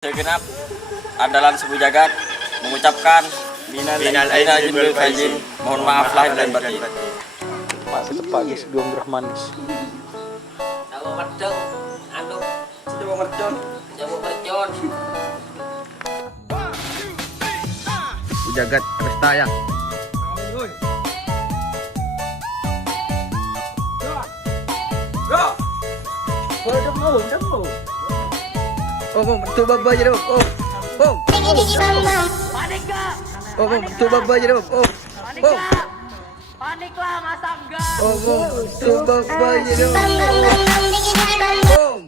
Segenap andalan Sepu Jagat mengucapkan minal aidin wal faizin, mohon maaf lahir dan batin. Masih pagi sebelum bermanis. Jawa mercon, anu, Jawa mercon. Jawa mercon. Sepu Jagat pesta ya. Oh, tu baba je dok. Oh. Oh, tu baba je dok. Oh. Paniklah masa enggak. Oh, tu baba je dok. Oh.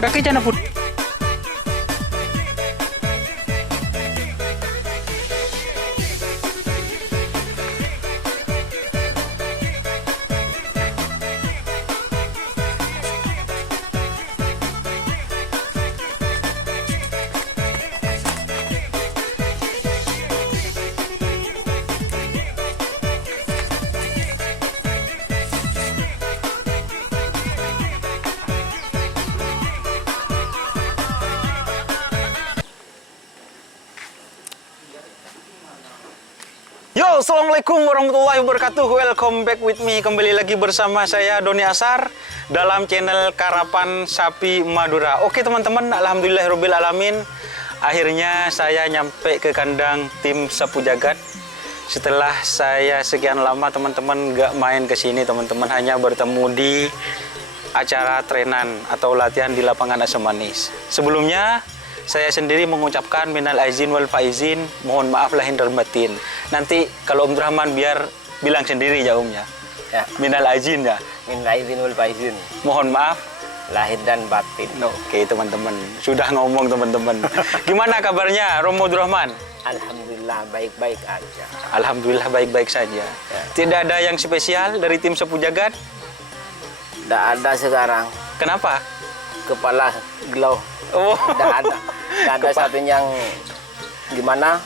Kaki jangan put. Yo, assalamualaikum warahmatullahi wabarakatuh. Welcome back with me. Kembali lagi bersama saya Doni Asar dalam channel Karapan Sapi Madura. Oke teman-teman, alhamdulillahirabbil alamin. Akhirnya saya nyampe ke kandang tim Sepu Jagat. Setelah saya sekian lama teman-teman gak main ke sini, teman-teman hanya bertemu di acara trenan atau latihan di lapangan Asam Manis. Sebelumnya saya sendiri mengucapkan minal aizin wal faizin, mohon maaf lahir dan batin. Nanti kalau Om Rahman biar bilang sendiri ya Omnya. Ya. Minal aizin ya. Minal aidin wal faizin, Mohon maaf. lahir dan batin. Oke teman-teman, sudah ngomong teman-teman. Gimana kabarnya Romo Rahman? Alhamdulillah baik-baik aja. Alhamdulillah baik-baik saja. Ya. Tidak ada yang spesial dari tim Sepu Jagat? Tidak ada sekarang. Kenapa? Kepala glow. Oh, Tidak ada. Tidak ada satu yang gimana?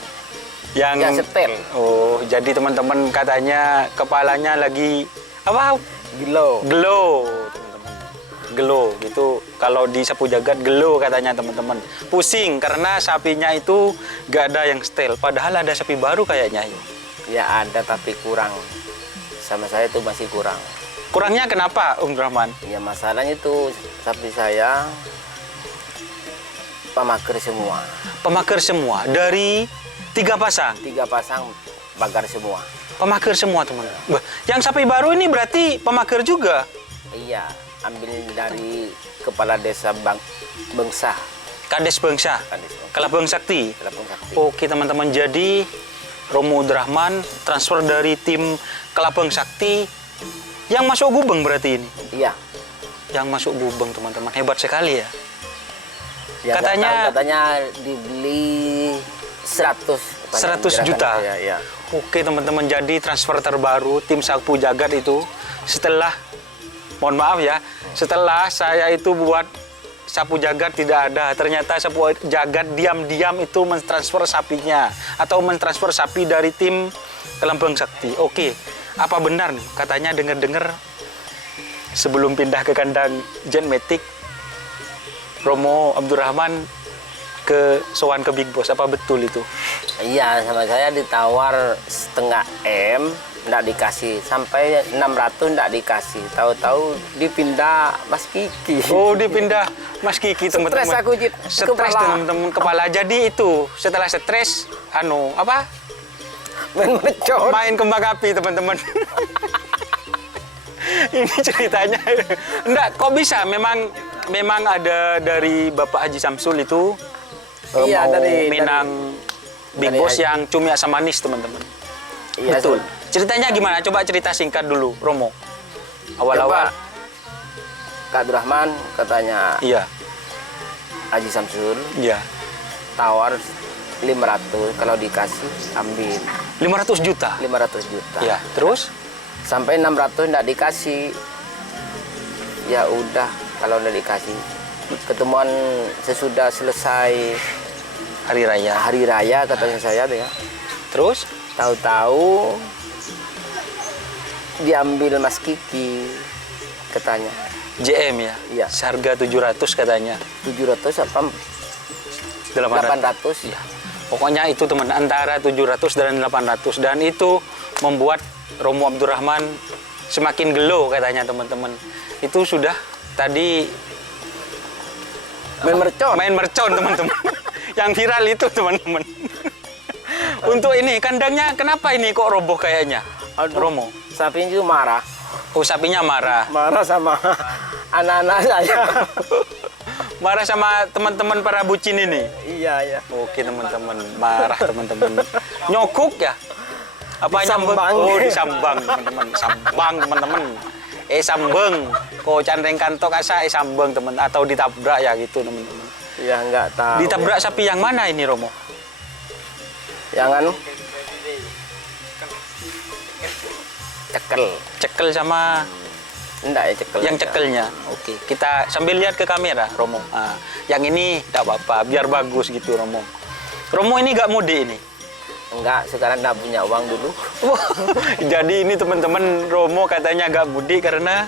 Yang setel. Oh, jadi teman-teman katanya kepalanya lagi apa? Glow. Glow, teman-teman. gelo gitu. Kalau di sapu jagat gelo katanya teman-teman. Pusing karena sapinya itu gak ada yang setel. Padahal ada sapi baru kayaknya. Ya ada tapi kurang. Sama saya itu masih kurang. Kurangnya kenapa, Rahman? Ya masalahnya itu sapi saya pemager semua. Pemager semua dari 3 pasang. 3 pasang pagar semua. Pemager semua teman-teman. Yang sapi baru ini berarti pemager juga. Iya, ambil dari kepala desa Bengsa. Kades Bengsa. Kelabang Sakti. Kelabang Sakti. Oke teman-teman, jadi Romo Abdurrahman transfer dari tim Kelabang Sakti yang masuk Gubeng berarti ini. Iya. Yang masuk Gubeng teman-teman, hebat sekali ya. Ya, katanya dibeli 100 juta. Ya. Oke teman-teman, jadi transfer terbaru tim sapu jagat itu setelah, mohon maaf ya, setelah saya itu buat sapu jagat tidak ada, ternyata sapu jagat diam-diam itu mentransfer sapinya atau mentransfer sapi dari tim Kelabang Sakti. Oke, apa benar nih katanya dengar-dengar sebelum pindah ke kandang Genmatic Romo Abdurrahman sowan ke Big Boss, apa betul itu? Iya, sama saya ditawar setengah M, enggak dikasih, sampai 600 enggak dikasih. Tahu-tahu dipindah Mas Kiki. Oh, dipindah Mas Kiki teman-teman. Stres aku, Jit. Stres teman-teman, kepala. Jadi itu setelah stres apa? Main kembang api teman-teman. Ini ceritanya. Enggak, kok bisa? Memang ada dari Bapak Haji Samsul itu iya, mau dari Minang Big Boss yang cumi asam manis teman-teman. Iya, betul. Ceritanya gimana? Coba cerita singkat dulu, Romo. Awal-awal. Kak Abdurrahman katanya. Iya. Haji Samsul. Iya. Tawar 500, kalau dikasih ambil. 500 juta. 500 juta. Iya. Terus? Sampai 600 enggak dikasih. Ya udah, kalau udah dikasih. Ketemuan sesudah selesai hari raya katanya saya ya. Terus tahu-tahu diambil Mas Kiki katanya. JM ya? Iya. Seharga 700 katanya. 700 apa? 800. Ya. Pokoknya itu teman, antara 700 dan 800, dan itu membuat Romo Abdurrahman semakin gelo katanya teman-teman. Itu sudah tadi main mercon teman-teman. Yang viral itu teman-teman. Untuk ini kandangnya kenapa ini kok roboh kayaknya? Romo. Sapinya itu marah. Oh, sapinya marah. Marah sama anak-anak saya. Marah sama teman-teman para bucin ini. Iya. Oke teman-teman, marah teman-teman. Nyokuk ya? Apa nyambung? Oh, disambang teman-teman. Sambang teman-teman. Sambeng. Kok candreng kantok asa sambeng teman, atau ditabrak ya gitu teman-teman. Ya enggak tahu. Ditabrak sapi yang mana ini, Romo? Yang anu? Cekel sama enggak ya cekel. Yang cekelnya. Oke, kita sambil lihat ke kamera, Romo. Nah, yang ini enggak apa-apa, biar bagus gitu, Romo. Romo ini enggak mudik ini? Enggak, sekarang enggak punya uang dulu. Jadi ini teman-teman, Romo katanya enggak mudik karena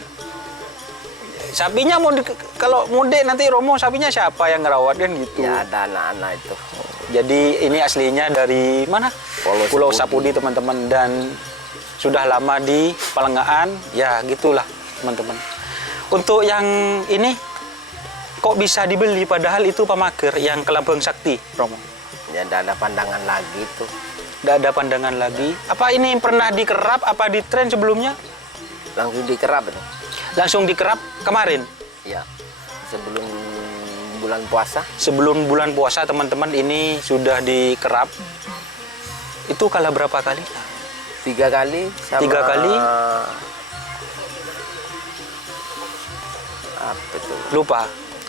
sapinya kalau mudik nanti Romo sapinya siapa yang ngerawat kan gitu. Ya ada anak-anak itu. Jadi ini aslinya dari mana? Pulau Sapudi teman-teman, dan sudah lama di Palengaan. Ya gitulah teman-teman. Untuk yang ini kok bisa dibeli padahal itu pemager yang Kelabang Sakti, Romo? Ya tidak ada pandangan lagi tuh. Tidak ada pandangan lagi. Apa ini pernah dikerap apa di tren sebelumnya? Langsung dikerap itu. Langsung dikerap kemarin? Ya, sebelum bulan puasa. Sebelum bulan puasa teman-teman ini sudah dikerap. Itu kalah berapa kali? 3 kali sama 3 kali? Apa itu?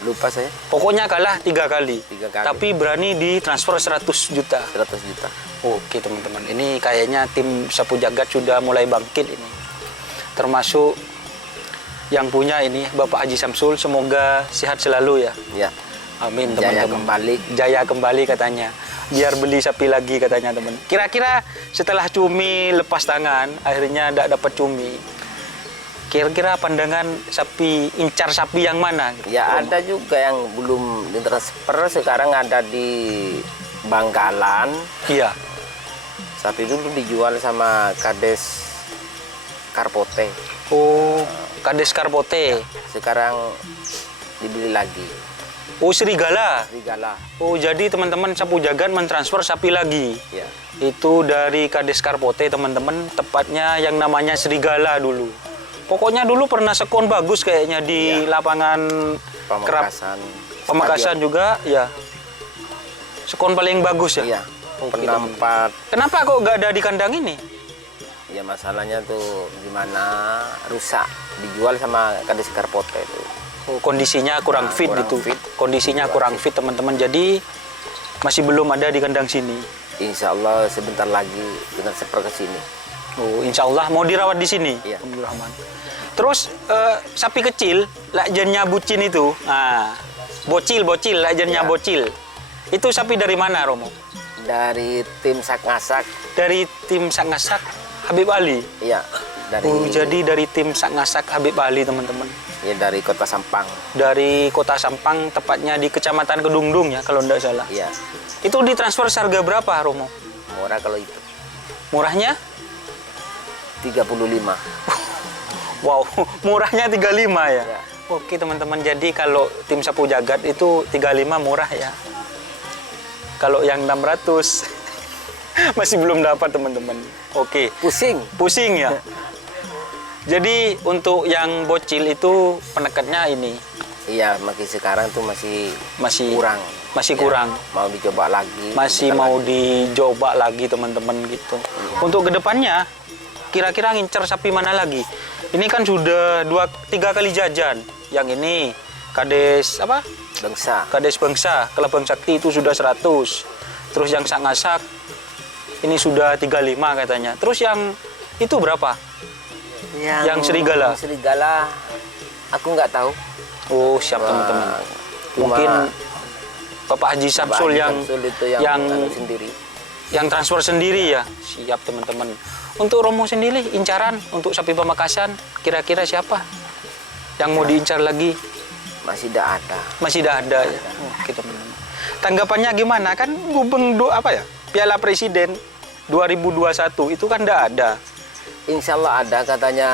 Lupa saya. Pokoknya kalah 3 kali. 3 kali. Tapi berani ditransfer 100 juta. 100 juta. Oke teman-teman, ini kayaknya tim sapu jagat sudah mulai bangkit ini. Termasuk yang punya ini Bapak Haji Samsul, semoga sehat selalu ya. Ya. Amin Jaya teman-teman. kembali. Jaya kembali katanya. Biar beli sapi lagi katanya teman. Kira-kira setelah cumi lepas tangan, akhirnya tidak dapat cumi. Kira-kira pandangan sapi, incar sapi yang mana? Ya ada juga yang belum ditransfer, sekarang ada di Bangkalan. Iya. Sapi dulu dijual sama Kades Karpote. Oh, Kades Karpote. Sekarang dibeli lagi. Oh, serigala. Serigala. Oh, jadi teman-teman Sapu Jagat mentransfer sapi lagi. Ya. Itu dari Kades Karpote, teman-teman. Tepatnya yang namanya serigala dulu. Pokoknya dulu pernah sekon bagus kayaknya di lapangan Pamekasan juga, ya. Sekon paling bagus ya? Iya. Oke, Pernah teman-teman. 4. Kenapa kok nggak ada di kandang ini? Ya masalahnya tuh gimana rusak, dijual sama Kades Karpote itu. Oh, kondisinya kurang fit kurang gitu. fit. Kondisinya kurang fit, teman-teman. Jadi masih belum ada di kandang sini. Insya Allah sebentar lagi kita seper ke sini. Oh, insya Allah mau dirawat di sini. Iya. Alhamdulillah. Terus sapi kecil, lakjennya bucin itu. Nah, bocil, lakjennya Iya. bocil. Itu sapi dari mana, Romo? Dari tim Sakngasak. Dari tim Sakngasak Habib Ali. Iya. Dari Oh, jadi dari tim Sakngasak Habib Ali, teman-teman. ya dari Kota Sampang. Dari Kota Sampang, tepatnya di Kecamatan Kedungdung ya, kalau tidak salah. Iya. Itu ditransfer harga berapa, Romo? Murah kalau itu. Murahnya? 35. Wow, murahnya 35 ya? Ya. Oke, teman-teman. Jadi kalau tim Sapu Jagat itu 35 murah ya. Kalau yang 600 masih belum dapat, teman-teman. Oke. Pusing ya. Jadi untuk yang bocil itu penekatnya ini Iya, makin sekarang tuh masih kurang. Masih Ya, kurang. Mau dicoba lagi. Masih sebentar mau lagi. dicoba lagi, teman-teman gitu. Untuk kedepannya kira-kira ngincer sapi mana lagi? Ini kan sudah 2-3 kali jajan. Yang ini Kades apa? Bangsa. Kades Bangsa, Kelabang Sakti itu sudah 100. Terus yang Sakngasak ini sudah 35 katanya. Terus yang itu berapa? Yang serigala? Serigala aku nggak tahu. Oh, siap teman-teman. Mungkin Bapak Haji Samsul Haji yang Samsul itu yang sendiri. yang transfer sendiri ya. Siap teman-teman. Untuk Romo sendiri incaran untuk sapi Pamekasan kira-kira siapa yang mau diincar lagi? Masih tidak ada. Masih tidak ada ya. Oke, teman-teman. Tanggapannya gimana? Kan Piala Presiden 2021 itu kan tidak ada. Insya Allah ada katanya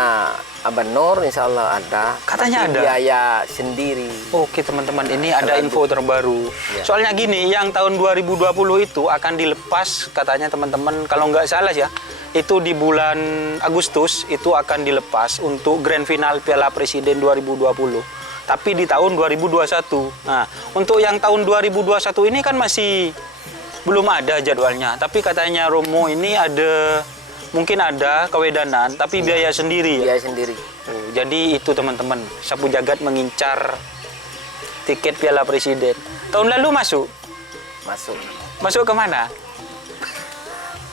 Abang Nur, insya Allah ada. Katanya Tapi ada? biaya sendiri. Oke, teman-teman, ini ada info terbaru. Ya. Soalnya gini, yang tahun 2020 itu akan dilepas katanya, teman-teman, kalau nggak salah ya, itu di bulan Agustus itu akan dilepas untuk grand final Piala Presiden 2020. Tapi di tahun 2021. Nah, untuk yang tahun 2021 ini kan masih belum ada jadwalnya. Tapi katanya Romo ini mungkin ada kewedanan, tapi biaya sendiri ya? Biaya sendiri. Oh, jadi itu teman-teman, Sapu Jagat mengincar tiket Piala Presiden. Tahun lalu masuk? Masuk. Masuk kemana?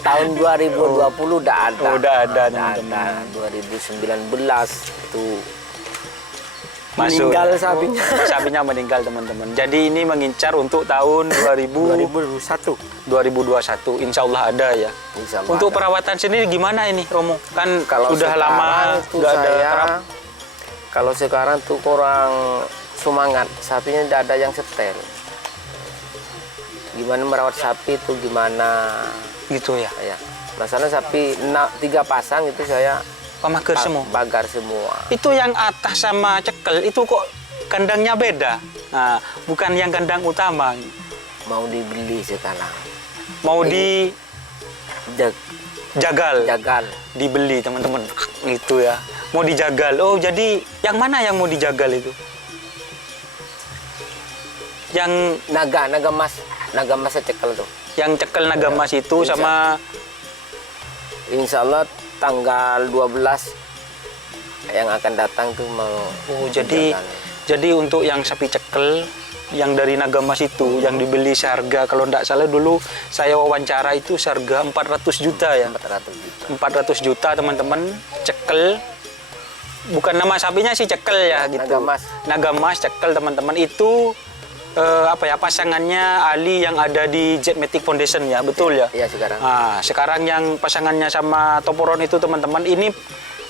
Tahun 2020 udah ada. Oh, udah ada, Udah teman-teman. ada. 2019 itu Masuk. meninggal sapinya. Sapinya meninggal, teman-teman. Jadi ini mengincar untuk tahun 2021. 2021. Insya Allah ada ya. Insya Allah Untuk ada. perawatan sendiri gimana ini, Romo? Kan Kalau sudah sekarang lama tuh nggak ada saya, terap. kalau sekarang tuh kurang semangat, sapinya tidak ada yang setel. Gimana merawat sapi itu gimana? Gitu ya. Ya, masalah sapi 3 pasang itu saya Pemager semua. bagar semua. Itu yang atas sama cekel itu kok kandangnya beda. Nah, bukan yang kandang utama. Mau dibeli sekarang. Mau Jagal. dijagal, dibeli, teman-teman. Itu ya. Mau dijagal. Oh, jadi yang mana yang mau dijagal itu? Yang Naga mas cekel tuh. yang cekel naga emas itu Insya- sama Insya Allah tanggal 12 yang akan datang tuh mau. oh, jadi untuk yang sapi cekel yang dari naga emas itu yang dibeli seharga, kalau tidak salah dulu saya wawancara itu seharga 400 juta ya. 400 juta. 400 juta, teman-teman. Cekel, bukan nama sapinya sih cekel ya gitu. Naga emas cekel, teman-teman. Itu pasangannya Ali yang ada di Jetmatic Foundation ya, betul ya? Iya sekarang. Nah, sekarang yang pasangannya sama Toporon itu, teman-teman, ini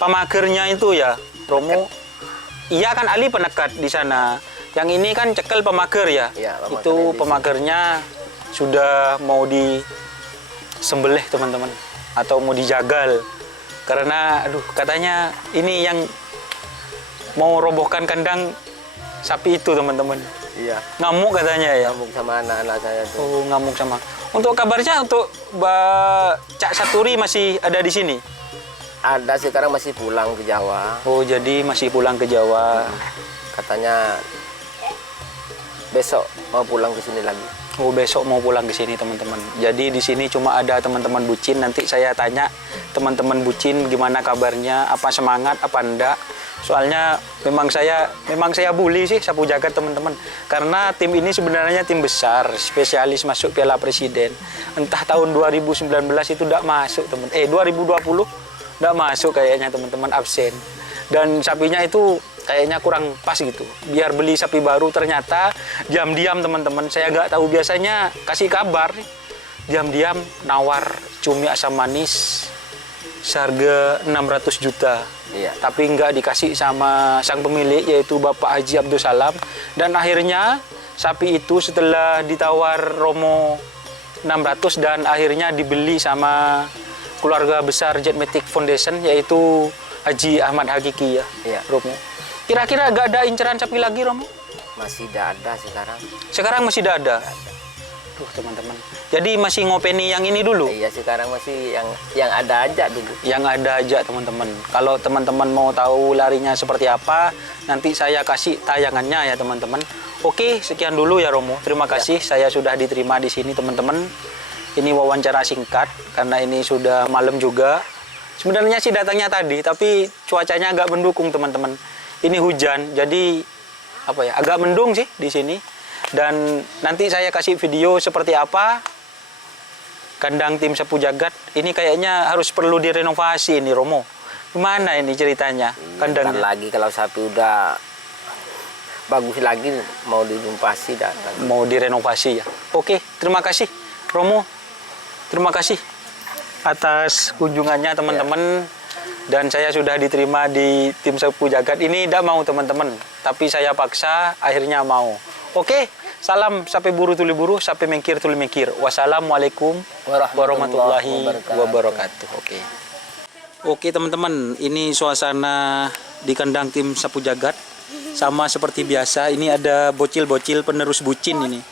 pemagernya itu ya. Romo. Iya kan Ali penekat di sana. Yang ini kan cekel pemager ya. Iya, pemager Itu di sini. pemagernya sudah mau disembelih teman-teman atau mau dijagal. Karena aduh katanya ini yang mau robohkan kandang sapi itu teman-teman. Iya. Ngamuk katanya ya. Nyambung sama anak-anak saya tuh. Oh, ngamuk sama. Untuk kabarnya untuk Cak Saturi masih ada di sini. Ada sekarang masih pulang ke Jawa. Oh, jadi masih pulang ke Jawa. Katanya besok mau pulang ke sini lagi. Oh, besok mau pulang ke sini teman-teman. Jadi di sini cuma ada teman-teman bucin. Nanti saya tanya teman-teman bucin gimana kabarnya, apa semangat, apa enggak. Soalnya memang saya bully sih Sapu Jagat teman-teman. Karena tim ini sebenarnya tim besar, spesialis masuk Piala Presiden. Entah tahun 2019 itu enggak masuk teman. 2020 enggak masuk kayaknya teman-teman, absen. Dan sapinya itu kayaknya kurang pas gitu. Biar beli sapi baru ternyata diam-diam teman-teman. Saya nggak tahu, biasanya kasih kabar nih. Diam-diam nawar cumi asam manis seharga 600 juta. Iya. Tapi nggak dikasih sama sang pemilik yaitu Bapak Haji Abdul Salam. Dan akhirnya sapi itu setelah ditawar Romo 600 dan akhirnya dibeli sama keluarga besar Jetmatic Foundation yaitu Haji Ahmad Hakiki ya. Iya. Romo. Kira-kira nggak ada inceran sapi lagi Romo? Masih tidak ada sekarang. Sekarang masih tidak ada. Tuh teman-teman. Jadi masih ngopeni yang ini dulu. Iya, sekarang masih yang ada aja dulu. Yang ada aja teman-teman. Kalau teman-teman mau tahu larinya seperti apa, nanti saya kasih tayangannya ya teman-teman. Oke, sekian dulu ya Romo. Terima kasih saya sudah diterima di sini teman-teman. Ini wawancara singkat karena ini sudah malam juga. Sebenarnya sih datangnya tadi, tapi cuacanya agak mendukung teman-teman. Ini hujan, jadi apa ya? Agak mendung sih di sini. Dan nanti saya kasih video seperti apa kandang tim Sapu Jagat. Ini kayaknya harus perlu direnovasi ini Romo. Gimana ini ceritanya Bentar kandangnya? lagi kalau sapi udah bagus lagi mau dijumpasi dan Mau direnovasi ya. Oke, terima kasih Romo. Terima kasih atas kunjungannya teman-teman. Dan saya sudah diterima di tim Sapu Jagat. Ini tidak mau teman-teman, tapi saya paksa akhirnya mau. Oke, salam sapi buru tuli buru, sapi mengkir tuli mengkir. Wassalamualaikum warahmatullahi wabarakatuh. Oke teman-teman, ini suasana di kandang tim Sapu Jagat. Sama seperti biasa, ini ada bocil-bocil penerus bucin ini.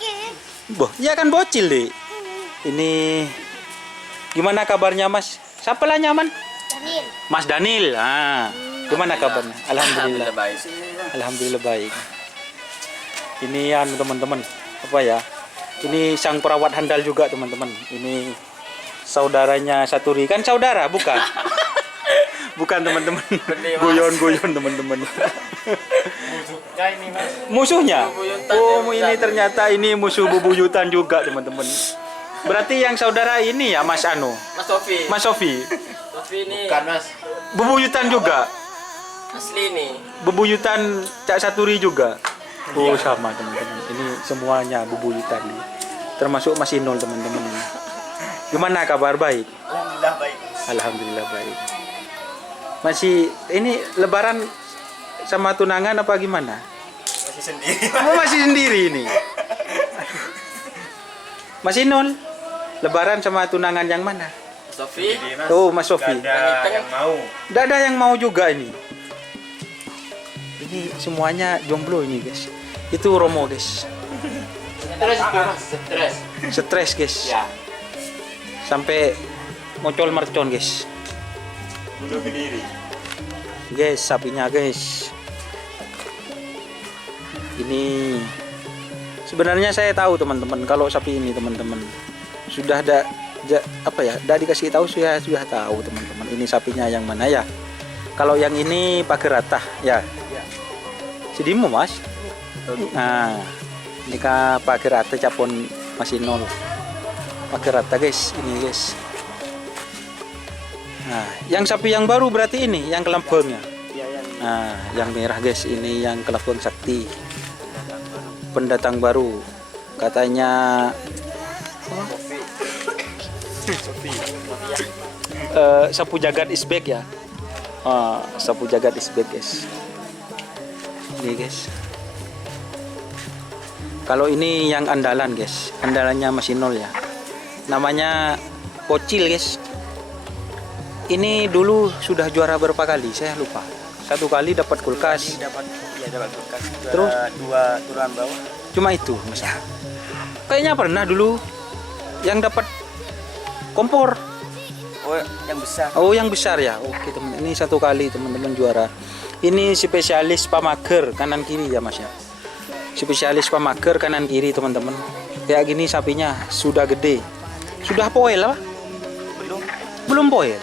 Boh, ya kan bocil deh. Ini gimana kabarnya Mas? Siapa lah nyaman? Daniel. Mas Daniel. Ah, gimana kabarnya? Alhamdulillah. baik. Alhamdulillah baik. Ini ya teman-teman, apa ya? Ini sang perawat handal juga teman-teman. Ini saudaranya Saturi, kan saudara bukan? Bukan teman-teman. Guyon-guyon teman-teman. Musuhnya? Oh, ini ternyata ini musuh bebuyutan juga teman-teman. Berarti yang saudara ini ya Mas Anu, Mas Sofi. Mas Sofi. Sofi ini Mas. Bebuyutan juga. asli nih. Bebuyutan Cak Saturi juga. Oh sama teman-teman. Ini semuanya bebuyutan nih. Termasuk Mas Inul teman-teman ini. Gimana kabar baik? Alhamdulillah baik. Alhamdulillah baik. Masih ini Lebaran sama tunangan apa gimana? Masih sendiri. Kamu masih sendiri ini. Mas Inul, Lebaran sama tunangan yang mana? Sofi. Oh Mas Sofi. yang mau. Tidak ada yang mau juga ini. Ini semuanya jomblo ini guys. Itu Romo guys. Stres guys. Ya. Sampai mocol mercon guys. Bunuh diri. Guys, sapinya guys. Ini sebenarnya saya tahu teman-teman kalau sapi ini teman-teman sudah ada apa ya? Udah dikasih tahu sudah tahu teman-teman. Ini sapinya yang mana ya? Kalau yang ini Pagerata ya. Sidimu Mas. Nah, ini kan Pagerata capon masih nol. Pagerata guys, ini guys. Nah, yang sapi yang baru berarti ini yang kelempengnya. Nah, yang merah guys, ini yang kelempeng sakti. Pendatang baru. Katanya Sapu Jagat is back ya. Sapu jagat is back guys. Ini guys. Kalau ini yang andalan guys, andalannya masih nol ya. Namanya Bocil guys. Ini dulu sudah juara berapa kali? Saya lupa. 1 kali dapat kulkas. Dapat kulkas. Terus? 2 turunan bawah. Cuma itu Mas. Kayaknya pernah dulu yang dapat kompor. Oh, yang besar. Oh, yang besar ya. Oke teman. Ini 1 kali teman-teman juara. Ini spesialis pamager kanan kiri ya Mas ya. Spesialis pamager kanan kiri teman-teman. Kayak gini sapinya sudah gede. Sudah poil apa? Belum poil.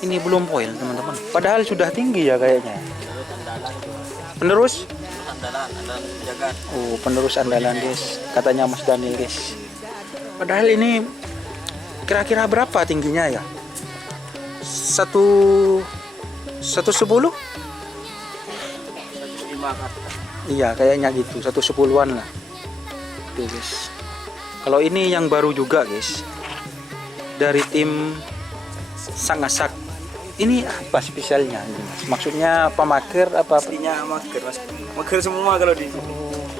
Ini belum poil teman-teman. Padahal sudah tinggi ya kayaknya. Penerus? Andalan jagat. Oh, penerus andalan guys. Katanya Mas Daniel guys. Padahal ini kira-kira berapa tingginya ya? 110? 105 Iya, kayaknya gitu. 110-an lah. Oke guys. Kalau ini yang baru juga guys. Dari tim Sangasak. Ini apa spesialnya ini Mas? Maksudnya pamager apa? Aslinya mager Mas. Mager semua kalau di sini.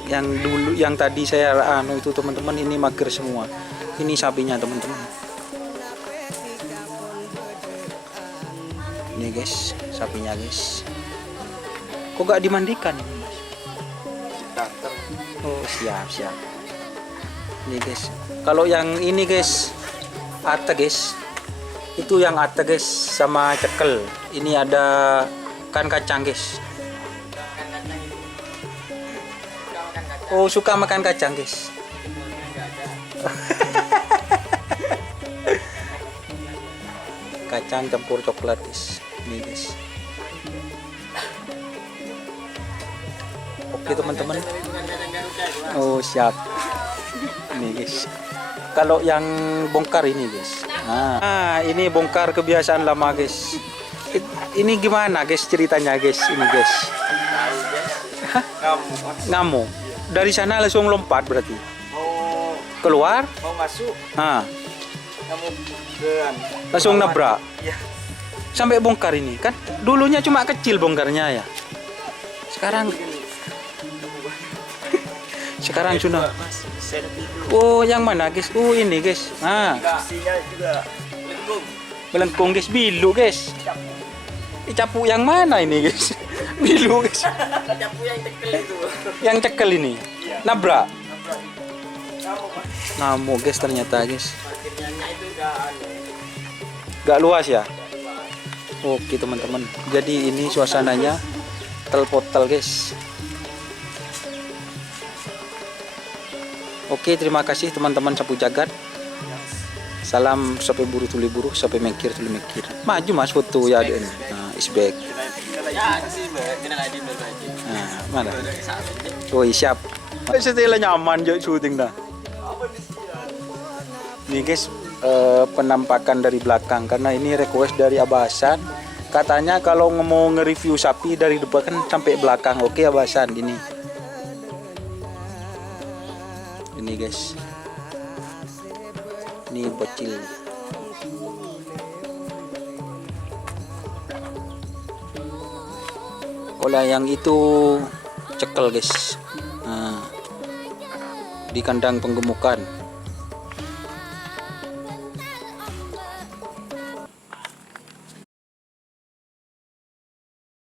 Yang dulu yang tadi saya itu teman-teman ini mager semua. Ini sapinya teman-teman. Ini guys, sapinya guys. Kok gak dimandikan ini Mas? Oh, siap. Ini guys. Kalau yang ini guys, ate guys. Itu yang ate guys sama cekel. Ini ada kan kacang guys. Oh, suka makan kacang guys. Kacang campur coklat guys. Ini guys. Oke teman-teman. Oh, siap. Ini guys. Kalau yang bongkar ini guys. Nah, ini bongkar kebiasaan lama guys. Ini gimana guys ceritanya guys ini guys? Ngamuk. Dari sana langsung lompat berarti. Mau Keluar? masuk. Kamu Langsung nabrak. Iya. Sampai bongkar ini kan. Dulunya cuma kecil bongkarnya ya. Sekarang sudah. Oh, yang mana guys? Oh, ini guys. Kasihnya juga Melengkung guys, bilu guys. Capu yang mana ini guys? Bilu guys. Capu yang tekel itu. Yang cekel ini. Nabrak. Kamu Mas. Ngamuk guys ternyata guys. Parkirnya itu Gak luas ya. Oke teman-teman. Jadi ini suasananya telpotel guys. Oke, terima kasih teman-teman sapu jagat. Salam sampai buru tuli buru, sampai mengkir tuli mengkir. Maju Mas foto ya ada ini. Nah, is back. Nah, mana? Oh, siap. Setelah nyaman jadi syuting dah. Ini guys, penampakan dari belakang karena ini request dari Abah Hasan. Katanya kalau mau nge-review sapi dari depan kan sampai belakang. Oke, Abah Hasan ini. Ini guys. Ini Bocil. Kalau yang itu cekel guys. Nah, di kandang penggemukan.